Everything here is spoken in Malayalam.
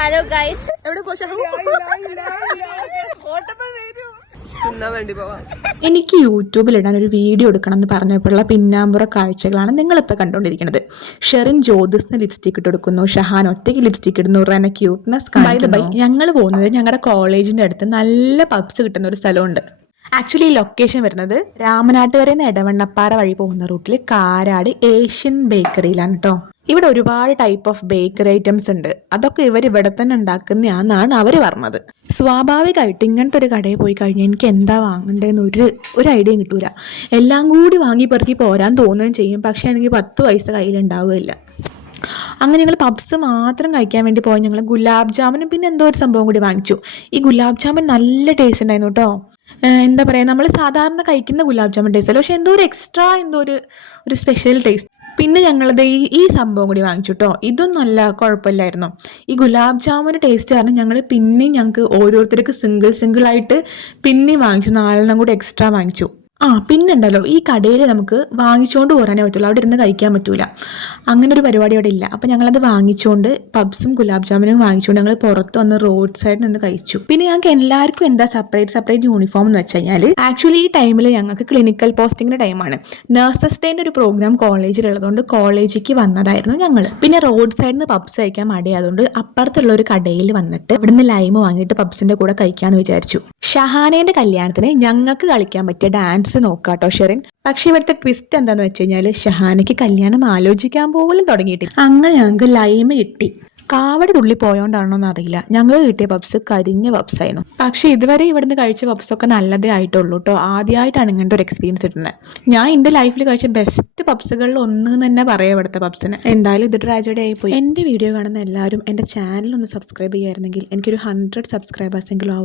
ഹലോ ഗൈസ്, എനിക്ക് യൂട്യൂബിൽ ഇടാൻ ഒരു വീഡിയോ എടുക്കണം എന്ന് പറഞ്ഞപ്പോഴുള്ള പിന്നാമ്പുറ കാഴ്ചകളാണ് നിങ്ങളിപ്പോൾ കണ്ടുകൊണ്ടിരിക്കുന്നത്. ഷെറിൻ ജ്യോതിസ്ന് ലിപ്സ്റ്റിക് ഇട്ട് കൊടുക്കുന്നു, ഷഹാൻ ഒറ്റയ്ക്ക് ലിപ്സ്റ്റിക് ഇടുന്നു, റെന ക്യൂട്ട്നെസ് കാണിക്കുന്നു. ഞങ്ങൾ പോകുന്നത് ഞങ്ങളുടെ കോളേജിന്റെ അടുത്ത് നല്ല പബ്സ് കിട്ടുന്ന ഒരു സ്ഥലമുണ്ട്. ആക്ച്വലി ഈ ലൊക്കേഷൻ വരുന്നത് രാമനാട്ടുകരയിൽ നിന്ന് എടവണ്ണപ്പാറ വഴി പോകുന്ന റൂട്ടിൽ കാരാട് ഏഷ്യൻ ബേക്കറിയിലാണ് കേട്ടോ. ഇവിടെ ഒരുപാട് ടൈപ്പ് ഓഫ് ബേക്കറി ഐറ്റംസ് ഉണ്ട്. അതൊക്കെ ഇവർ ഇവിടെ തന്നെ ഉണ്ടാക്കുന്നതാണെന്നാണ് അവർ പറഞ്ഞത്. സ്വാഭാവികമായിട്ട് ഇങ്ങനത്തെ ഒരു കടയിൽ പോയി കഴിഞ്ഞാൽ എനിക്ക് എന്താ വാങ്ങണ്ടേന്ന് ഒരു ഐഡിയയും കിട്ടൂല. എല്ലാം കൂടി വാങ്ങി പെറുക്കി പോരാൻ തോന്നുകയും ചെയ്യും. പക്ഷേ ആണെങ്കിൽ 10 പൈസ കയ്യിലുണ്ടാവുകയില്ല. അങ്ങനെ ഞങ്ങൾ പബ്സ് മാത്രം കഴിക്കാൻ വേണ്ടി പോയി. ഞങ്ങൾ ഗുലാബ് ജാമുനും പിന്നെ എന്തോ ഒരു സംഭവം കൂടി വാങ്ങിച്ചു. ഈ ഗുലാബ് ജാമുൻ നല്ല ടേസ്റ്റ് ഉണ്ടായിരുന്നു കേട്ടോ. എന്താ പറയുക, നമ്മൾ സാധാരണ കഴിക്കുന്ന ഗുലാബ് ജാമുൻ ടേസ്റ്റ് അല്ല, പക്ഷെ എന്തോ ഒരു എക്സ്ട്രാ എന്തോ ഒരു സ്പെഷ്യൽ ടേസ്റ്റ്. പിന്നെ ഞങ്ങളത് ഈ സംഭവം കൂടി വാങ്ങിച്ചു കേട്ടോ. ഇതും നല്ല കുഴപ്പമില്ലായിരുന്നു. ഈ ഗുലാബ് ജാമുൻ്റെ ടേസ്റ്റ് കാരണം ഞങ്ങൾക്ക് ഓരോരുത്തർക്ക് സിംഗിൾ ആയിട്ട് പിന്നെയും വാങ്ങിച്ചു. 4 കൂടി എക്സ്ട്രാ വാങ്ങിച്ചു. പിന്നെ ഉണ്ടല്ലോ, ഈ കടയിൽ നമുക്ക് വാങ്ങിച്ചുകൊണ്ട് പോരാനേ പറ്റുള്ളൂ, അവിടെ ഇരുന്ന് കഴിക്കാൻ പറ്റൂല. അങ്ങനെ ഒരു പരിപാടി അവിടെ ഇല്ല. അപ്പം ഞങ്ങളത് വാങ്ങിച്ചുകൊണ്ട് പബ്സും ഗുലാബ് ജാമുനും വാങ്ങിച്ചുകൊണ്ട് ഞങ്ങൾ പുറത്ത് വന്ന് റോഡ് സൈഡിൽ നിന്ന് കഴിച്ചു. പിന്നെ ഞങ്ങൾക്ക് എല്ലാവർക്കും എന്താ സെപ്പറേറ്റ് യൂണിഫോം എന്ന് വെച്ച് കഴിഞ്ഞാൽ, ആക്ച്വലി ഈ ടൈമിൽ ഞങ്ങൾക്ക് ക്ലിനിക്കൽ പോസ്റ്റിങ്ങിൻ്റെ ടൈമാണ്. നഴ്സസ് ഡേൻ്റെ ഒരു പ്രോഗ്രാം കോളേജിലുള്ളതുകൊണ്ട് കോളേജിലേക്ക് വന്നതായിരുന്നു ഞങ്ങൾ. പിന്നെ റോഡ് സൈഡിൽ നിന്ന് പബ്സ് കഴിക്കാൻ മടിയായതുകൊണ്ട് അപ്പുറത്തുള്ള ഒരു കടയിൽ വന്നിട്ട് ഇവിടുന്ന് ലൈമ് വാങ്ങിയിട്ട് പബ്സിൻ്റെ കൂടെ കഴിക്കാമെന്ന് വിചാരിച്ചു. ഷഹാനേൻ്റെ കല്യാണത്തിന് ഞങ്ങൾക്ക് കളിക്കാൻ പറ്റിയ ഡാൻസ് നോക്കാട്ടോ ഷെറിൻ. പക്ഷെ ഇവിടുത്തെ ട്വിസ്റ്റ് എന്താന്ന് വെച്ച് കഴിഞ്ഞാല്, ഷഹാനയ്ക്ക് കല്യാണം ആലോചിക്കാൻ പോലും തുടങ്ങിയിട്ടില്ല. അങ്ങനെ ഞങ്ങൾക്ക് ലൈമ് കിട്ടി. കാവടി തുള്ളി പോയോണ്ടാണോ എന്നറിയില്ല, ഞങ്ങൾ കിട്ടിയ പബ്സ് കരിഞ്ഞ പബ്സ് ആയിരുന്നു. പക്ഷെ ഇതുവരെ ഇവിടുന്ന് കഴിച്ച പബ്സൊക്കെ നല്ലതേ ആയിട്ടുള്ളൂ കേട്ടോ. ആദ്യമായിട്ടാണ് ഇങ്ങനത്തെ ഒരു എക്സ്പീരിയൻസ് കിട്ടുന്നത്. ഞാൻ എൻ്റെ ലൈഫിൽ കഴിച്ച ബെസ്റ്റ് പബ്സുകളിൽ ഒന്ന് തന്നെ പറയാം ഇവിടുത്തെ പബ്സിന്. എന്തായാലും ഇത് ട്രാജഡി ആയിപ്പോയി. എൻ്റെ വീഡിയോ കാണുന്ന എല്ലാവരും എൻ്റെ ചാനൽ ഒന്ന് സബ്സ്ക്രൈബ് ചെയ്യായിരുന്നെങ്കിൽ എനിക്കൊരു 100 സബ്സ്ക്രൈബേഴ്സ് എങ്കിലും ആവും.